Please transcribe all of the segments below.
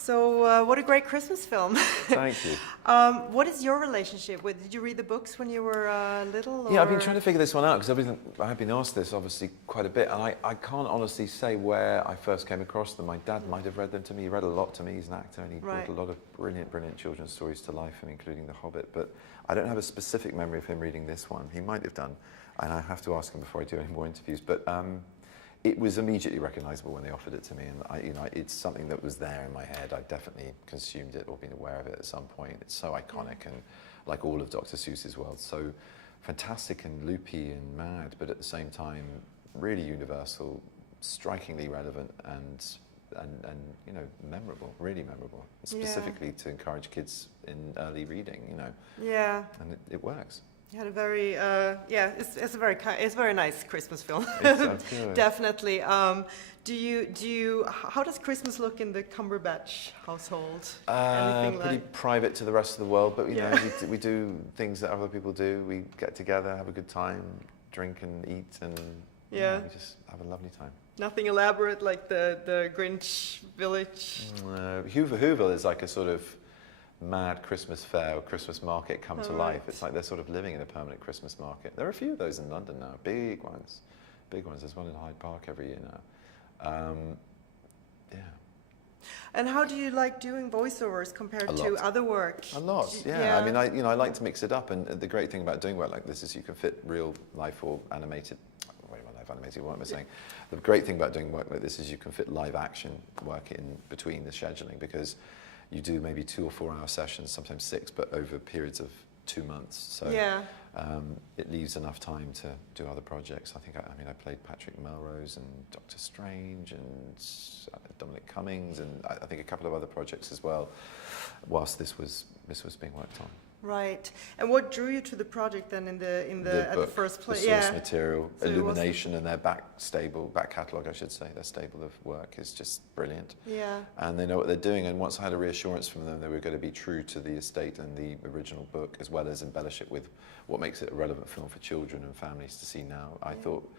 So, what a great Christmas film. Thank you. What is your relationship with? Did you read the books when you were little? Yeah, or? I've been trying to figure this one out because I have been asked this obviously quite a bit, and I can't honestly say where I first came across them. My dad might have read them to me. He read a lot to me. He's an actor, and he brought a lot of brilliant children's stories to life, including The Hobbit. But I don't have a specific memory of him reading this one. He might have done, and I have to ask him before I do any more interviews. But it was immediately recognisable when they offered it to me, and it's something that was there in my head. I definitely consumed it or been aware of it at some point. It's so iconic, and like all of Dr. Seuss's world, so fantastic and loopy and mad, but at the same time really universal, strikingly relevant, and memorable, really memorable. Specifically to encourage kids in early reading, Yeah. And it works. You had a very, it's a very nice Christmas film. Good. Definitely. How does Christmas look in the Cumberbatch household? Pretty private to the rest of the world, but we do things that other people do. We get together, have a good time, drink and eat, and we just have a lovely time. Nothing elaborate like the Grinch village? Whoville is like a sort of mad Christmas fair or Christmas market come to life. It's like they're sort of living in a permanent Christmas market. There are a few of those in London now, big ones. There's one in Hyde Park every year now. And how do you like doing voiceovers compared to other work? A lot, yeah. I mean, I like to mix it up, and the great thing about doing work like this is you can fit real life or animated. What am I saying? The great thing about doing work like this is you can fit live action work in between the scheduling, because you do maybe 2 or 4 hour sessions, sometimes 6, but over periods of 2 months. So it leaves enough time to do other projects. I played Patrick Melrose and Doctor Strange and Dominic Cummings, and I think a couple of other projects as well, whilst this was being worked on. Right. And what drew you to the project then at the first place? The source material, so Illumination, and their back catalogue, I should say, their stable of work is just brilliant. Yeah. And they know what they're doing, and once I had a reassurance from them they were going to be true to the estate and the original book, as well as embellish it with what makes it a relevant film for children and families to see now, I thought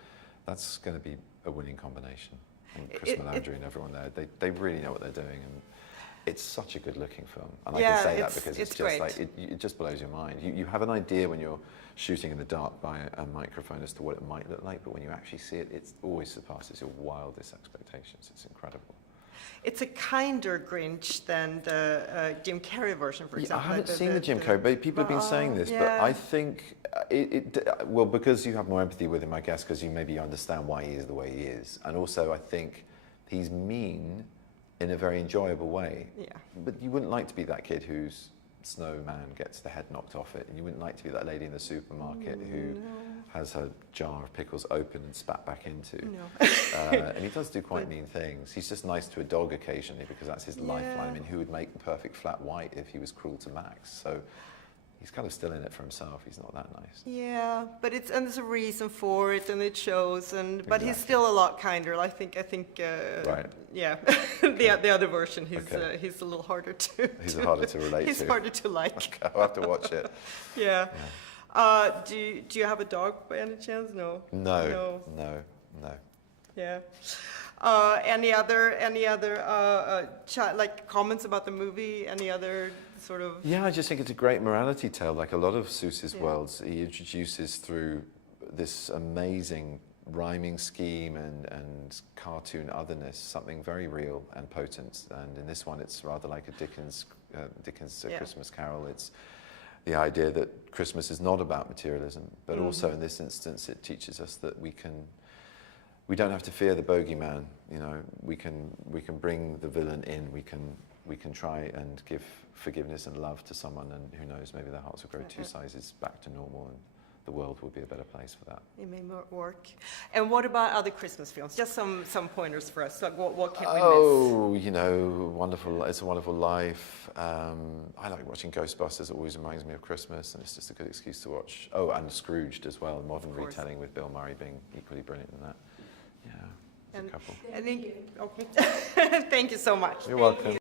that's going to be a winning combination. And Chris Melandri and everyone there, they really know what they're doing, and it's such a good-looking film, and I can say that because it's just like it just blows your mind. You have an idea when you're shooting in the dark by a microphone as to what it might look like, but when you actually see it, it always surpasses your wildest expectations. It's incredible. It's a kinder Grinch than the Jim Carrey version, for example. I haven't seen the Jim Carrey, but people have been saying this, but I think well, because you have more empathy with him, I guess, because you maybe understand why he is the way he is, and also I think he's mean in a very enjoyable way. Yeah. But you wouldn't like to be that kid whose snowman gets the head knocked off it, and you wouldn't like to be that lady in the supermarket who has her jar of pickles open and spat back into. No. And he does do quite mean things. He's just nice to a dog occasionally because that's his lifeline. I mean, who would make the perfect flat white if he was cruel to Max? So he's kind of still in it for himself. He's not that nice. Yeah, but there's a reason for it, and it shows. But he's still a lot kinder. I think. Right. Yeah. the other version, he's a little harder to. He's harder to relate to. He's harder to like. Okay, I'll have to watch it. Yeah. Do you have a dog by any chance? No. No. Yeah. Any other like comments about the movie? Any other sort of? Yeah, I just think it's a great morality tale. Like a lot of Seuss's worlds, he introduces through this amazing rhyming scheme and cartoon otherness something very real and potent. And in this one, it's rather like a Dickens Christmas Carol. It's the idea that Christmas is not about materialism, but also in this instance, it teaches us that we don't have to fear the bogeyman. We can bring the villain in. We can try and give forgiveness and love to someone, and who knows, maybe their hearts will grow 2 sizes back to normal, and the world will be a better place for that. It may work. And what about other Christmas films? Just some pointers for us. Like what can we miss? Oh, wonderful! It's a Wonderful Life. I like watching Ghostbusters. It always reminds me of Christmas, and it's just a good excuse to watch. Oh, and Scrooged as well, a modern retelling with Bill Murray being equally brilliant in that. Yeah, there's a couple. Okay. Thank you so much. You're welcome.